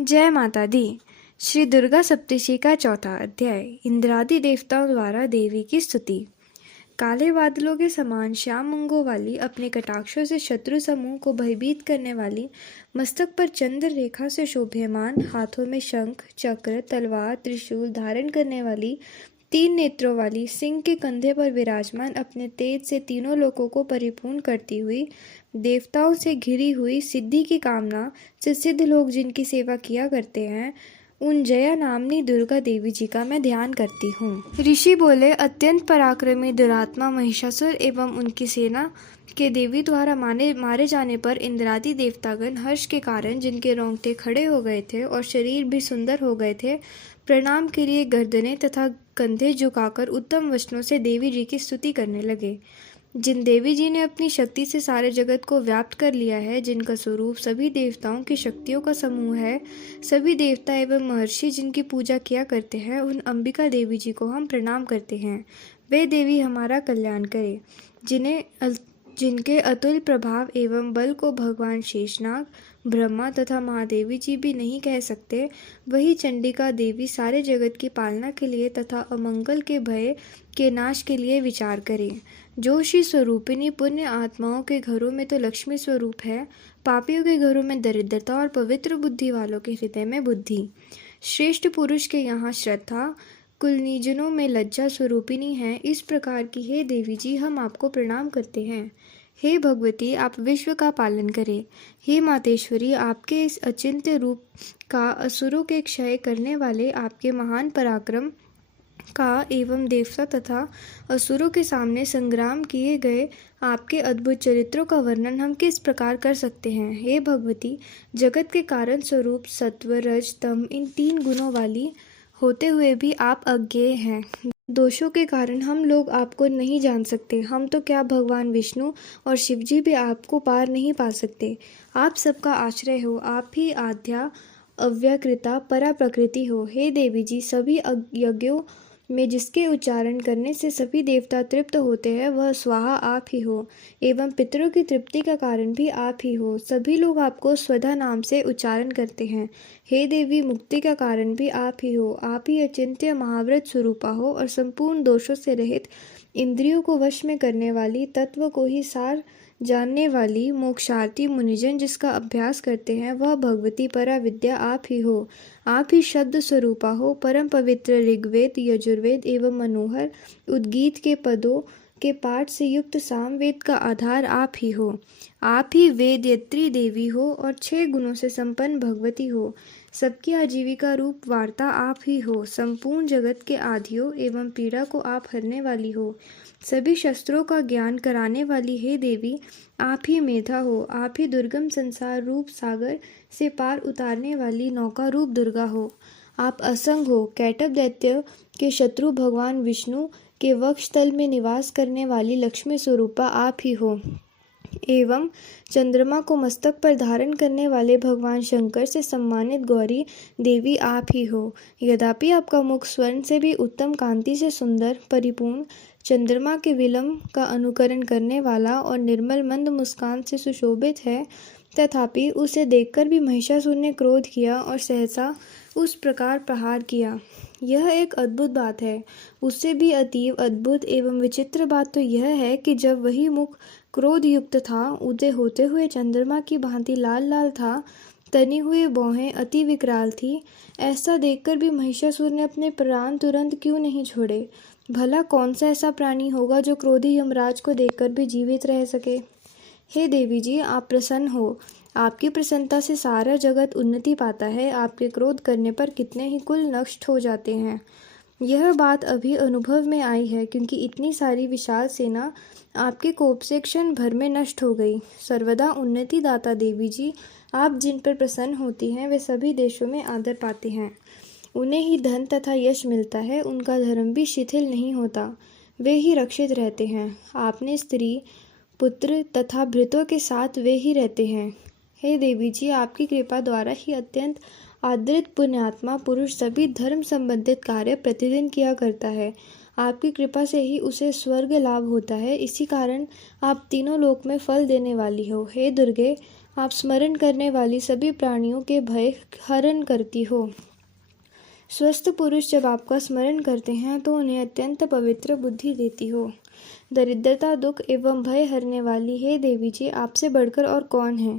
जय माता दी। श्री दुर्गा सप्तशती का चौथा अध्याय। इंद्रादि देवताओं द्वारा देवी की स्तुति। काले बादलों के समान श्याम अंगों वाली, अपने कटाक्षों से शत्रु समूह को भयभीत करने वाली, मस्तक पर चंद्र रेखा से शोभ्यमान, हाथों में शंख चक्र तलवार त्रिशूल धारण करने वाली, 3 नेत्रों वाली, सिंह के कंधे पर विराजमान, अपने तेज से तीनों लोकों को परिपूर्ण करती हुई, देवताओं से घिरी हुई, सिद्धि की कामना से सिद्ध लोग जिनकी सेवा किया करते हैं, उन जया नामनी दुर्गा देवी जी का मैं ध्यान करती हूँ। ऋषि बोले, अत्यंत पराक्रमी दुरात्मा महिषासुर एवं उनकी सेना के देवी द्वारा मारे जाने पर इंद्रादि देवतागण हर्ष के कारण जिनके रोंगटे खड़े हो गए थे और शरीर भी सुंदर हो गए थे, प्रणाम के लिए गर्दनें तथा कंधे झुकाकर उत्तम वचनों से देवी जी की स्तुति करने लगे। जिन देवी जी ने अपनी शक्ति से सारे जगत को व्याप्त कर लिया है, जिनका स्वरूप सभी देवताओं की शक्तियों का समूह है, सभी देवता एवं महर्षि जिनकी पूजा किया करते हैं, उन अंबिका देवी जी को हम प्रणाम करते हैं। वे देवी हमारा कल्याण करे। जिनके अतुल प्रभाव एवं बल को भगवान शेषनाग, ब्रह्मा तथा महादेवी जी भी नहीं कह सकते, वही चंडिका देवी सारे जगत की पालना के लिए तथा अमंगल के भय के नाश के लिए विचार करे। जोशी स्वरूपिणी पुण्य आत्माओं के घरों में तो लक्ष्मी स्वरूप है, पापियों के घरों में दरिद्रता और पवित्र बुद्धि वालों के हृदय में बुद्धि। श्रेष्ठ पुरुष के यहाँ श्रद्धा, कुलनीजनों में लज्जा स्वरूपिणी है। इस प्रकार की हे देवी जी, हम आपको प्रणाम करते हैं। हे भगवती, आप विश्व का पालन करें। हे मातेश्वरी, आपके इस अचिंत्य रूप का असुरों के क्षय करने वाले आपके महान पराक्रम का एवं देवता तथा असुरों के सामने संग्राम किए गए आपके अद्भुत चरित्रों का वर्णन हम किस प्रकार कर सकते हैं। हे भगवती, जगत के कारण स्वरूप सत्व रज तम इन 3 गुणों वाली होते हुए भी आप अज्ञेय हैं। दोषों के कारण हम लोग आपको नहीं जान सकते। हम तो क्या, भगवान विष्णु और शिव जी भी आपको पार नहीं पा सकते। आप सबका आश्रय हो, आप ही आद्या अव्यकृता परा प्रकृति हो। हे देवी जी, सभी यज्ञों में जिसके उच्चारण करने से सभी देवता तृप्त होते हैं, वह स्वाहा आप ही हो, एवं पितरों की तृप्ति का कारण भी आप ही हो। सभी लोग आपको स्वधा नाम से उच्चारण करते हैं। हे देवी, मुक्ति का कारण भी आप ही हो। आप ही अचिंत्य महाव्रत स्वरूपा हो और संपूर्ण दोषों से रहित, इंद्रियों को वश में करने वाली, तत्व को ही सार जानने वाली, मोक्षार्थी मुनिजन जिसका अभ्यास करते हैं, वह भगवती परा विद्या आप ही हो। आप ही शब्द स्वरूपा हो। परम पवित्र ऋग्वेद, यजुर्वेद एवं मनोहर उद्गीत के पदों के पाठ से युक्त सामवेद का आधार आप ही हो। आप ही वेदयत्री देवी हो और 6 गुणों से संपन्न भगवती हो। सबकी आजीविका रूप वार्ता आप ही हो। संपूर्ण जगत के आदियों एवं पीड़ा को आप हरने वाली हो। सभी शस्त्रों का ज्ञान कराने वाली हे देवी, आप ही मेधा हो। आप ही दुर्गम संसार रूप सागर से पार उतारने वाली नौका रूप दुर्गा हो। आप असंग हो। कैटभ दैत्य के शत्रु भगवान विष्णु के वक्षस्थल में निवास करने वाली लक्ष्मी स्वरूपा आप ही हो, एवं चंद्रमा को मस्तक पर धारण करने वाले भगवान शंकर से सम्मानित गौरी देवी आप ही हो। यद्यपि आपका मुख स्वर्ण से भी उत्तम कांति से सुंदर, परिपूर्ण, चंद्रमा के विलंब का अनुकरण करने वाला और निर्मल मंद मुस्कान से सुशोभित है, तथापि उसे देखकर भी महिषासुर ने क्रोध किया और सहसा उस प्रकार प्रहार किया। यह एक अद्भुत बात है। उससे भी अतीव अद्भुत एवं विचित्र बात तो यह है कि जब वही मुख क्रोध युक्त था, उदय होते हुए चंद्रमा की भांति लाल लाल था, तनी हुई भौहें अति विकराल थी। ऐसा देखकर भी महिषासुर ने अपने प्राण तुरंत क्यों नहीं छोड़े। भला कौन सा ऐसा प्राणी होगा जो क्रोधी यमराज को देखकर भी जीवित रह सके। हे देवी जी, आप प्रसन्न हो। आपकी प्रसन्नता से सारा जगत उन्नति पाता है। आपके क्रोध करने पर कितने ही कुल नष्ट हो जाते हैं। यह बात अभी अनुभव में आई है, क्योंकि इतनी सारी विशाल सेना आपके कोप से क्षण भर में नष्ट हो गई। सर्वदा उन्नति दाता देवी जी, आप जिन पर प्रसन्न होती हैं, वे सभी देशों में आदर पाते हैं। उन्हें ही धन तथा यश मिलता है। उनका धर्म भी शिथिल नहीं होता, वे ही रक्षित रहते हैं। आपने स्त्री, पुत्र तथा भृतों के साथ वे ही रहते हैं। हे देवी जी, आपकी कृपा द्वारा ही अत्यंत आदृत पुण्यात्मा पुरुष सभी धर्म संबंधित कार्य प्रतिदिन किया करता है। आपकी कृपा से ही उसे स्वर्ग लाभ होता है। इसी कारण आप तीनों लोक में फल देने वाली हो। हे दुर्गे, आप स्मरण करने वाली सभी प्राणियों के भय हरण करती हो। स्वस्थ पुरुष जब आपका स्मरण करते हैं तो उन्हें अत्यंत पवित्र बुद्धि देती हो। दरिद्रता, दुख एवं भय हरने वाली हे देवी जी, आपसे बढ़कर और कौन है।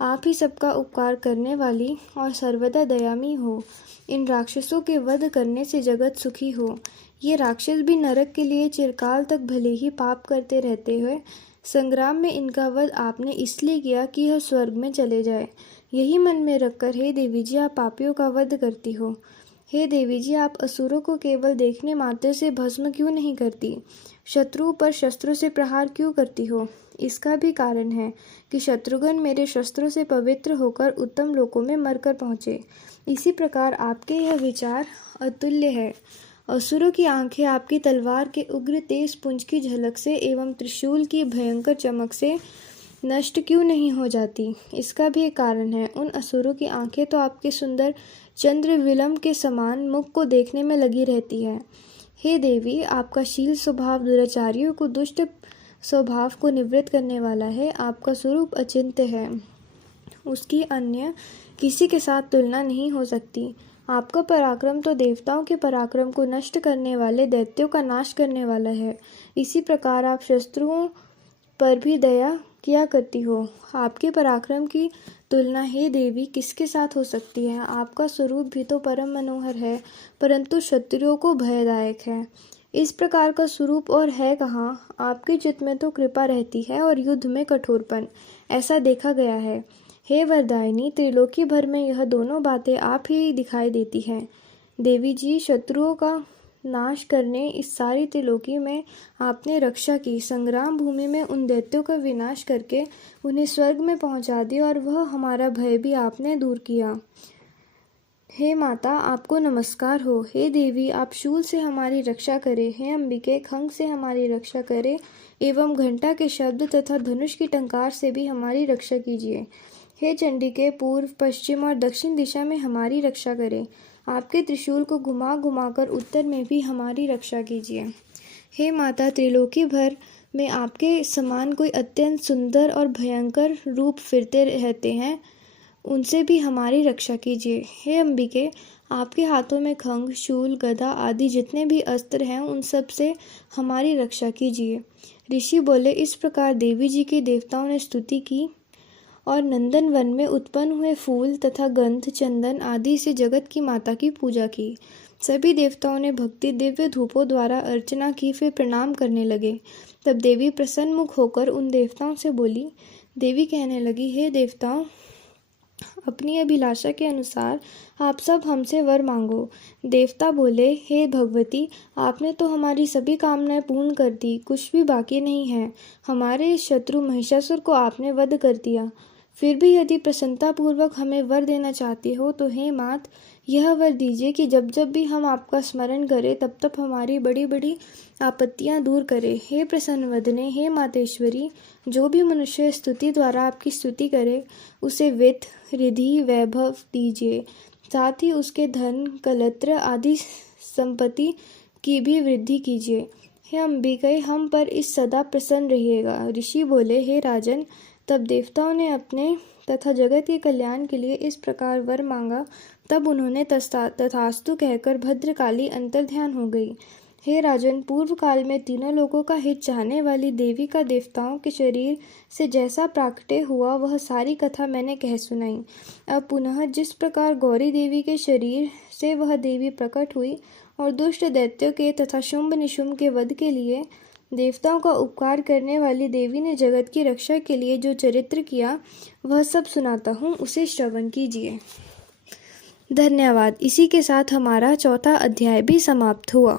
आप ही सबका उपकार करने वाली और सर्वदा दयामयी हो। इन राक्षसों के वध करने से जगत सुखी हो। ये राक्षस भी नरक के लिए चिरकाल तक भले ही पाप करते रहते हुए संग्राम में इनका वध आपने इसलिए किया कि यह स्वर्ग में चले जाए। यही मन में रखकर हे देवी जी आप पापियों का वध करती हो। हे देवी जी, आप असुरों को केवल देखने मात्र से भस्म क्यों नहीं करती। शत्रुओं पर शस्त्रों से प्रहार क्यों करती हो। इसका भी कारण है कि शत्रुघ्न मेरे शस्त्रों से पवित्र होकर उत्तम लोकों में मरकर पहुँचे। इसी प्रकार आपके यह विचार अतुल्य है। असुरों की आंखें आपकी तलवार के उग्र तेज पुंज की झलक से एवं त्रिशूल की भयंकर चमक से नष्ट क्यों नहीं हो जाती। इसका भी एक कारण है। उन असुरों की आंखें तो आपके सुंदर चंद्र विलंब के समान मुख को देखने में लगी रहती है। हे देवी, आपका शील स्वभाव दुराचारियों को दुष्ट स्वभाव को निवृत्त करने वाला है। आपका स्वरूप अचिंत्य है, उसकी अन्य किसी के साथ तुलना नहीं हो सकती। आपका पराक्रम तो देवताओं के पराक्रम को नष्ट करने वाले दैत्यों का नाश करने वाला है। इसी प्रकार आप शत्रुओं पर भी दया किया करती हो। आपके पराक्रम की तुलना हे देवी किसके साथ हो सकती है। आपका स्वरूप भी तो परम मनोहर है, परंतु शत्रुओं को भयदायक है। इस प्रकार का स्वरूप और है कहाँ। आपके चित्त में तो कृपा रहती है और युद्ध में कठोरपन, ऐसा देखा गया है। हे वरदायिनी, त्रिलोकी भर में यह दोनों बातें आप ही दिखाई देती हैं। देवी जी, शत्रुओं का नाश करने इस सारी त्रिलोकी में आपने रक्षा की। संग्राम भूमि में उन दैत्यों का विनाश करके उन्हें स्वर्ग में पहुंचा दिया और वह हमारा भय भी आपने दूर किया। हे माता, आपको नमस्कार हो। हे देवी, आप शूल से हमारी रक्षा करें। हे अंबिके, खंग से हमारी रक्षा करें एवं घंटा के शब्द तथा धनुष की टंकार से भी हमारी रक्षा कीजिए। हे चंडिके, पूर्व, पश्चिम और दक्षिण दिशा में हमारी रक्षा करें। आपके त्रिशूल को घुमा घुमाकर उत्तर में भी हमारी रक्षा कीजिए। हे माता, त्रिलोकी भर में आपके समान कोई अत्यंत सुंदर और भयंकर रूप फिरते रहते हैं, उनसे भी हमारी रक्षा कीजिए। हे अंबिके, आपके हाथों में खंग, शूल, गदा आदि जितने भी अस्त्र हैं उन सब से हमारी रक्षा कीजिए। ऋषि बोले, इस प्रकार देवी जी की देवताओं ने स्तुति की और नंदन वन में उत्पन्न हुए फूल तथा गंध, चंदन आदि से जगत की माता की पूजा की। सभी देवताओं ने भक्ति दिव्य धूपों द्वारा अर्चना की, फिर प्रणाम करने लगे। तब देवी प्रसन्न मुख होकर उन देवताओं से बोली। देवी कहने लगी, हे देवताओं, अपनी अभिलाषा के अनुसार आप सब हमसे वर मांगो। देवता बोले, हे भगवती, आपने तो हमारी सभी कामनाएं पूर्ण कर दी, कुछ भी बाकी नहीं है। हमारे शत्रु महिषासुर को आपने वध कर दिया। फिर भी यदि प्रसन्नता पूर्वक हमें वर देना चाहती हो तो हे मात, यह वर दीजिए कि जब जब भी हम आपका स्मरण करें तब तब हमारी बड़ी बड़ी आपत्तियां दूर करें। हे प्रसन्न वदने, हे मातेश्वरी, जो भी मनुष्य स्तुति द्वारा आपकी स्तुति करे उसे वित्त, रिधि, वैभव दीजिए। साथ ही उसके धन, कलत्र आदि संपत्ति की भी वृद्धि कीजिए। हे अंबिके, हम पर इस सदा प्रसन्न रहिएगा। ऋषि बोले, हे राजन, तब देवताओं ने अपने तथा जगत के कल्याण के लिए इस प्रकार वर मांगा। तब उन्होंने तथास्तु कहकर भद्रकाली अंतर्ध्यान हो गई। हे राजन, पूर्व काल में तीनों लोगों का हित चाहने वाली देवी का देवताओं के शरीर से जैसा प्राकट्य हुआ वह सारी कथा मैंने कह सुनाई। अब पुनः जिस प्रकार गौरी देवी के शरीर से वह देवी प्रकट हुई और दुष्ट दैत्यों के तथा शुंभ निशुंभ के वध के लिए देवताओं का उपकार करने वाली देवी ने जगत की रक्षा के लिए जो चरित्र किया वह सब सुनाता हूँ, उसे श्रवण कीजिए। धन्यवाद। इसी के साथ हमारा चौथा अध्याय भी समाप्त हुआ।